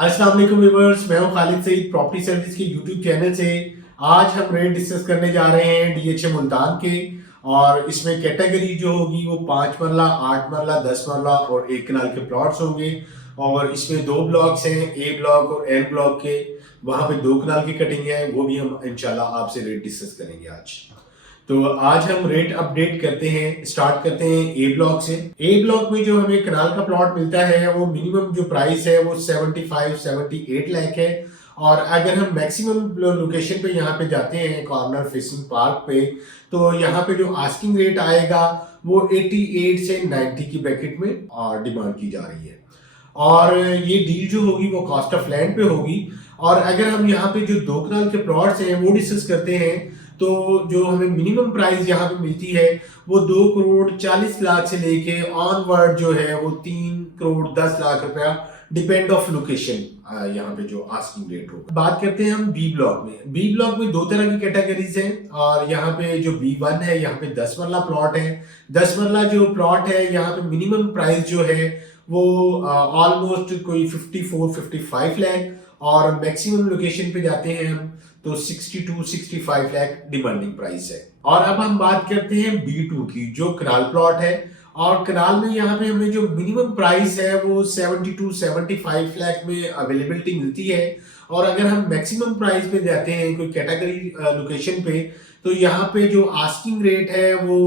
अस्सलाम वालेकुम व्यूअर्स, मैं हूं खालिद सईद प्रॉपर्टी सर्विस के यूट्यूब चैनल से। आज हम रेट डिस्कस करने जा रहे हैं डीएचए मुल्तान के। और इसमें कैटेगरी जो होगी वो 5 मरला, 8 मरला, 10 मरला और 1 कनाल के प्लॉट्स होंगे। और इसमें 2 ब्लॉक्स हैं, ए ब्लॉक और एन ब्लॉक के। वहां पे 2 कनाल की कटिंग है, वो भी हम इंशाल्लाह आपसे रेट डिस्कस करेंगे आज। तो आज हम रेट अपडेट करते हैं। स्टार्ट करते हैं ए ब्लॉक से। ए ब्लॉक में जो हमें कनाल का प्लॉट मिलता है वो मिनिमम जो प्राइस है वो 75-78 लाख है। और अगर हम मैक्सिमम लोकेशन पे यहाँ पे जाते हैं कॉर्नर फेसिंग पार्क पे, तो यहाँ पे जो आस्किंग रेट आएगा वो 88 से 90 की ब्रैकेट में और डिमांड की जा रही है। और ये डील जो होगी वो कॉस्ट ऑफ लैंड पे होगी। और अगर हम यहाँ पे जो 2 कनाल के प्लॉट्स हैं वो डिस्कस करते हैं, तो जो हमें मिनिमम प्राइस यहाँ पे मिलती है वो 2 करोड़ 40 लाख से लेके ऑनवर्ड जो है वो 3 करोड़ 10 लाख रुपया, डिपेंड ऑफ लोकेशन यहाँ पे जो आस्किंग रेट होगा। बात करते हैं हम बी ब्लॉक में। बी ब्लॉक में 2 तरह की कैटेगरीज हैं। और यहाँ पे जो B1 है, यहाँ पे 10 मरला प्लॉट है। 10 मरला जो प्लॉट है यहाँ पे मिनिमम प्राइस जो है वो ऑलमोस्ट कोई 54-55 लाख, और मैक्सिमम लोकेशन पे जाते हैं हम तो 62-65 लाख डिमांडिंग प्राइस है। और अब हम बात करते हैं B2 की, जो कनाल प्लॉट है। और कनाल में यहाँ पे हमें जो मिनिमम प्राइस है वो 72-75 लाख में अवेलेबिलिटी मिलती है। और अगर हम मैक्सिमम प्राइस पे जाते हैं कोई कैटेगरी लोकेशन पे, तो यहाँ पे जो आस्किंग रेट है वो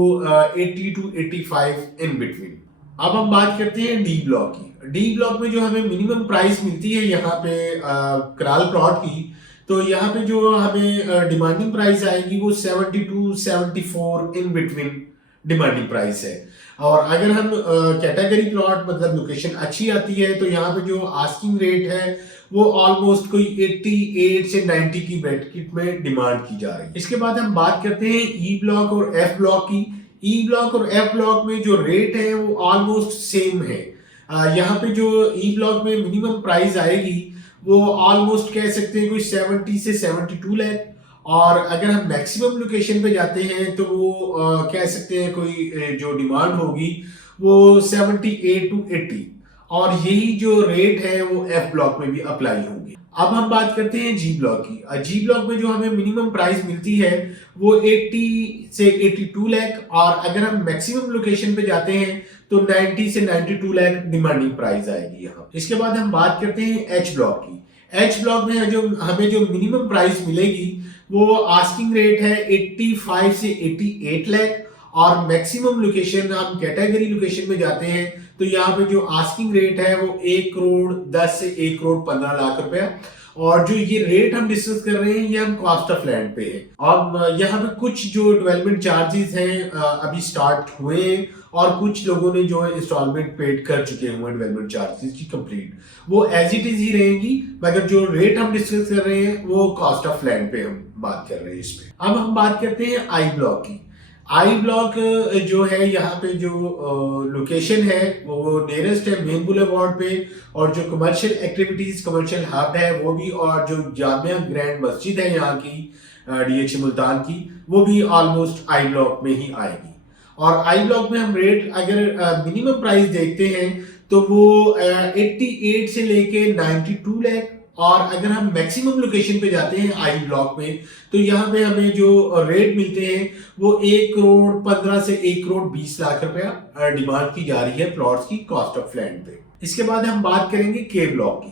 80-85 इन बिटवीन। अब हम बात करते हैं डी ब्लॉक की। डी ब्लॉक में जो हमें मिनिमम प्राइस मिलती है यहाँ पे कनाल प्लॉट की, तो यहाँ पे जो हमें डिमांडिंग प्राइस आएगी वो 72-74 इन बिटवीन डिमांडिंग प्राइस है। और अगर हम कैटेगरी प्लॉट मतलब लोकेशन अच्छी आती है, तो यहाँ पे जो आस्किंग रेट है वो ऑलमोस्ट कोई 88 से 90 की ब्रैकेट में डिमांड की जा रही है। इसके बाद हम बात करते हैं ई ब्लॉक और एफ ब्लॉक की। ई ब्लॉक और एफ ब्लॉक में जो रेट है वो ऑलमोस्ट सेम है। यहाँ पे जो ई ब्लॉक में मिनिमम प्राइस आएगी वो ऑलमोस्ट कह सकते हैं कोई 70 से 72 लाख। और अगर हम मैक्सिमम लोकेशन पे जाते हैं तो वो कह सकते हैं कोई जो डिमांड होगी वो 78-80। और यही जो रेट है वो एफ ब्लॉक में भी अप्लाई होंगे। अब हम बात करते हैं जी ब्लॉक की। जी ब्लॉक में जो हमें मिनिमम प्राइस मिलती है वो 80 से 82 लाख, और अगर हम मैक्सिमम लोकेशन पे जाते हैं तो 90 से 92 लाख डिमांडिंग प्राइस आएगी यहाँ। इसके बाद हम बात करते हैं एच ब्लॉक की। एच ब्लॉक में जो हमें जो मिनिमम प्राइस मिलेगी वो आस्किंग रेट है 85 से 88 लाख। और मैक्सिमम लोकेशन हम कैटेगरी लोकेशन में जाते हैं तो यहाँ पे जो आस्किंग रेट है वो 1 करोड़ 10 से 1 करोड़ 15 लाख रुपया। और जो ये रेट हम डिस्कस कर रहे हैं ये हम कॉस्ट ऑफ लैंड पे है। और यहाँ पे कुछ जो डेवलपमेंट चार्जेस हैं अभी स्टार्ट हुए हैं, और कुछ लोगों ने जो है इंस्टॉलमेंट पेड कर चुके हुए डेवलपमेंट चार्जेस की कंप्लीट, वो एज इट इज ही रहेंगी। मगर जो रेट हम डिस्कस कर रहे हैं वो कॉस्ट ऑफ लैंड पे हम बात कर रहे हैं इस पे। अब हम बात करते हैं आई ब्लॉक की। आई ब्लॉक जो है यहाँ पे जो लोकेशन है वो नियरेस्ट है मेन बुलेवार्ड पे। और जो कमर्शियल एक्टिविटीज, कमर्शियल हब है वो भी, और जो जामिया ग्रैंड मस्जिद है यहाँ की डीएचए मुल्तान की, वो भी ऑलमोस्ट आई ब्लॉक में ही आएगी। और आई ब्लॉक में हम रेट अगर मिनिमम प्राइस देखते हैं तो वो 88 से लेके 92 लाख। और अगर हम मैक्सिमम लोकेशन पे जाते हैं आई ब्लॉक में, तो यहाँ पे हमें जो रेट मिलते हैं वो 1 करोड़ 15 से 1 करोड़ 20 लाख रुपया डिमांड की जा रही है प्लॉट्स की कॉस्ट ऑफ लैंड पे। इसके बाद हम बात करेंगे के ब्लॉक की।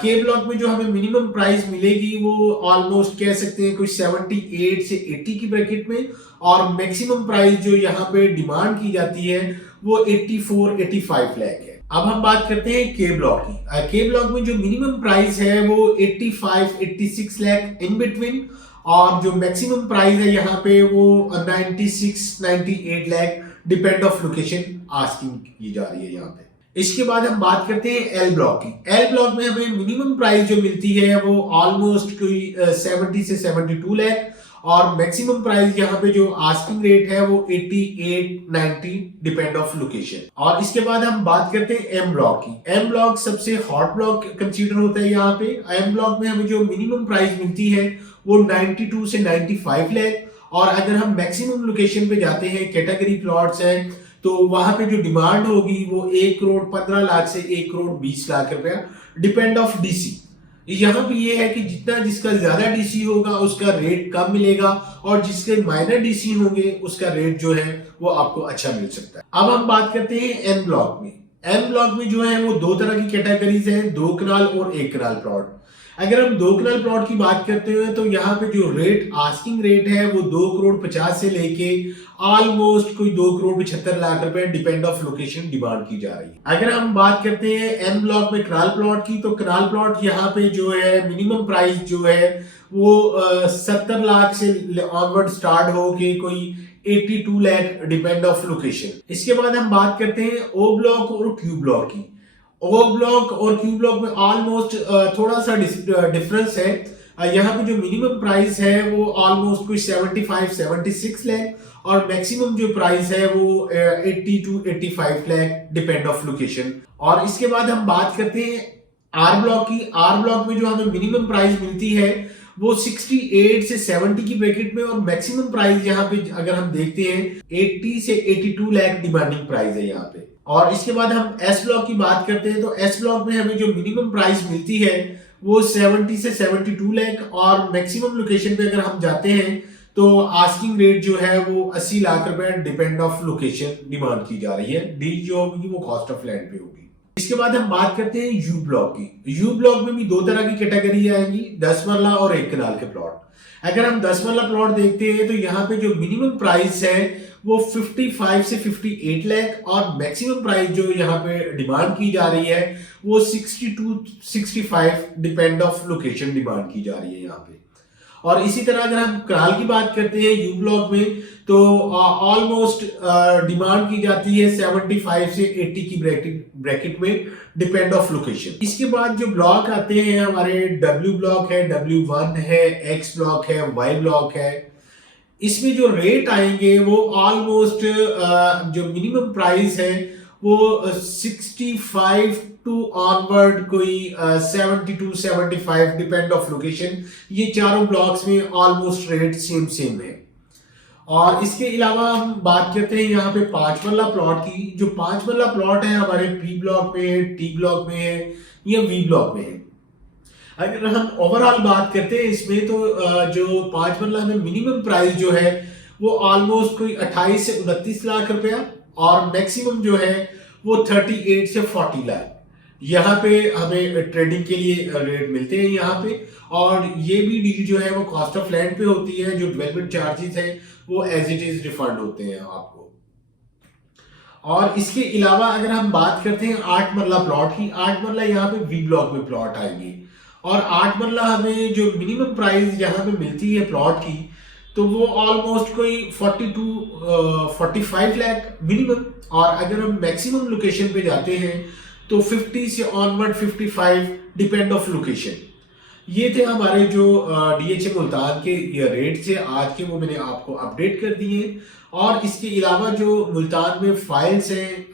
के ब्लॉक में जो हमें मिनिमम प्राइस मिलेगी वो ऑलमोस्ट कह सकते हैं कोई 78 से 80 की ब्रैकेट में। और मैक्सिमम प्राइस जो यहाँ पे डिमांड की जाती है वो 84-85 लाख है। अब हम बात करते हैं के ब्लॉक की। के ब्लॉक में जो मिनिमम प्राइस है वो 85-86 लाख इन बिटवीन। और जो मैक्सिमम प्राइस है यहाँ पे वो 96-98 lakh, depend of location asking की जा रही है यहाँ पे। इसके बाद हम बात करते हैं एल ब्लॉक की। एल ब्लॉक में हमें मिनिमम प्राइस जो मिलती है वो ऑलमोस्ट कोई 70 से 72 लाख। और मैक्सिमम प्राइस यहाँ पे जो आस्किंग रेट है वो 88-90 डिपेंड ऑफ लोकेशन। और इसके बाद हम बात करते हैं एम ब्लॉक की। एम ब्लॉक सबसे हॉट ब्लॉक कंसीडर होता है यहाँ पे। एम ब्लॉक में हमें जो मिनिमम प्राइस मिलती है वो 92 से 95 लाख। और अगर हम मैक्सिमम लोकेशन पे जाते हैं, कैटेगरी प्लॉट्स हैं, तो वहां पे जो डिमांड होगी वो 1,15,00,000 से 1,20,00,000 रुपया, डिपेंड ऑफ डीसी। यहाँ पे ये है कि जितना जिसका ज्यादा डीसी होगा उसका रेट कम मिलेगा, और जिसके माइनर डीसी होंगे उसका रेट जो है वो आपको अच्छा मिल सकता है। अब हम बात करते हैं एन ब्लॉक में। एन ब्लॉक में जो है वो दो तरह की कैटेगरीज है, 2 कनाल और 1 कनाल प्लॉट। अगर हम 2 कनाल प्लॉट की बात करते हैं तो यहाँ पे जो रेट आस्किंग रेट है वो 2,50,00,000 से लेके ऑलमोस्ट कोई 2,75,00,000 रुपए, डिपेंड ऑफ लोकेशन, डिमांड की जा रही है। अगर हम बात करते हैं एन ब्लॉक में कनाल प्लॉट की, तो कनाल प्लॉट यहाँ पे जो है मिनिमम प्राइस जो है वो 70 लाख से ऑनवर्ड स्टार्ट हो के कोई 82 लाख, डिपेंड ऑफ लोकेशन। इसके बाद हम बात करते हैं ओ ब्लॉक और क्यू ब्लॉक की। ओ ब्लॉक और क्यू ब्लॉक में ऑलमोस्ट थोड़ा सा डिफरेंस है। यहाँ पे जो मिनिमम प्राइस है वो ऑलमोस्ट कोई 75-76 लाख, और मैक्सिमम जो प्राइस है वो 80-85 लाख, डिपेंड ऑफ लोकेशन। और इसके बाद हम बात करते हैं आर ब्लॉक की। आर ब्लॉक में जो हमें मिनिमम प्राइस मिलती है वो 68 से 70 की ब्रैकेट में, और मैक्सिमम प्राइस यहाँ पे अगर हम देखते हैं 80 से 82 लाख डिमांडिंग प्राइस है यहाँ पे। और इसके बाद हम एस ब्लॉक की बात करते हैं, तो एस ब्लॉक में हमें जो मिनिमम प्राइस मिलती है वो 70 से 72 लाख, और मैक्सिमम लोकेशन पे अगर हम जाते हैं तो आस्किंग रेट जो है वो 80 लाख रुपए, डिपेंड ऑफ लोकेशन, डिमांड की जा रही है। डी जो होगी वो कॉस्ट ऑफ लैंड पे होगी। इसके बाद हम बात करते हैं यू ब्लॉक की। यू ब्लॉक में भी दो तरह की कैटेगरी आएंगी, 10 मरला और 1 कनाल के प्लॉट। अगर हम 10 मरला प्लॉट देखते हैं तो यहाँ पे जो मिनिमम प्राइस है वो 55 से 58 लाख, और मैक्सिमम प्राइस जो यहाँ पे डिमांड की जा रही है वो 62-65, डिपेंड ऑफ लोकेशन, डिमांड की जा रही है यहाँ पे। और इसी तरह अगर हम कनाल की बात करते हैं यू ब्लॉक में, तो ऑलमोस्ट डिमांड की जाती है 75 से 80 की ब्रैकेट में, डिपेंड ऑफ लोकेशन। इसके बाद जो ब्लॉक आते हैं हमारे, डब्ल्यू ब्लॉक है, W1 है, एक्स ब्लॉक है, वाई ब्लॉक है। इसमें जो रेट आएंगे वो ऑलमोस्ट जो मिनिमम प्राइस है वो 65 टू ऑनवर्ड कोई 72-75, डिपेंड ऑफ लोकेशन। ये चारों ब्लॉक्स में ऑलमोस्ट रेट सेम है। और इसके अलावा हम बात करते हैं यहाँ पे 5 मरला प्लॉट की। जो 5 मरला प्लॉट है हमारे पी ब्लॉक में है, टी ब्लॉक में है, या वी ब्लॉक में है। अगर हम ओवरऑल बात करते हैं इसमें, तो जो 5 मरला में मिनिमम प्राइस जो है वो ऑलमोस्ट कोई 28 से 29 लाख रुपया, और मैक्सिमम जो है वो 38 से 40 लाख। यहाँ पे हमें ट्रेडिंग के लिए रेट मिलते हैं यहाँ पे। और ये भी डील जो है वो कॉस्ट ऑफ लैंड पे होती है। जो डेवलपमेंट चार्जेस है वो एज इट इज रिफंड होते हैं आपको। और इसके अलावा अगर हम बात करते हैं 8 मरला प्लॉट की, 8 मरला यहाँ पे वी ब्लॉक में प्लॉट आएंगे। और 8 मरला हमें जो मिनिमम प्राइस यहाँ पे मिलती है प्लॉट की, तो वो ऑलमोस्ट कोई 42-45 लाख मिनिमम। और अगर हम मैक्सिमम लोकेशन पे जाते हैं तो 50 से ऑनवर्ड 55, डिपेंड ऑफ लोकेशन। ये थे हमारे जो DHA मुल्तान के ये रेट थे आज के, वो मैंने आपको अपडेट कर दिए। और इसके अलावा जो मुल्तान में फाइल्स हैं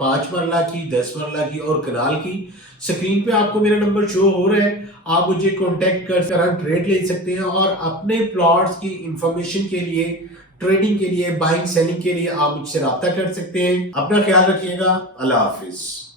5 मरला की, 10 मरला की और कनाल की, स्क्रीन पे आपको मेरा नंबर शो हो रहा है। आप मुझे कांटेक्ट कर करंट रेट ले सकते हैं, और अपने प्लॉट्स की इंफॉर्मेशन के लिए, ट्रेडिंग के लिए, बाइंग सेलिंग के लिए आप मुझसे रब्ता कर सकते हैं। अपना ख्याल रखिएगा। अल्लाह हाफिज।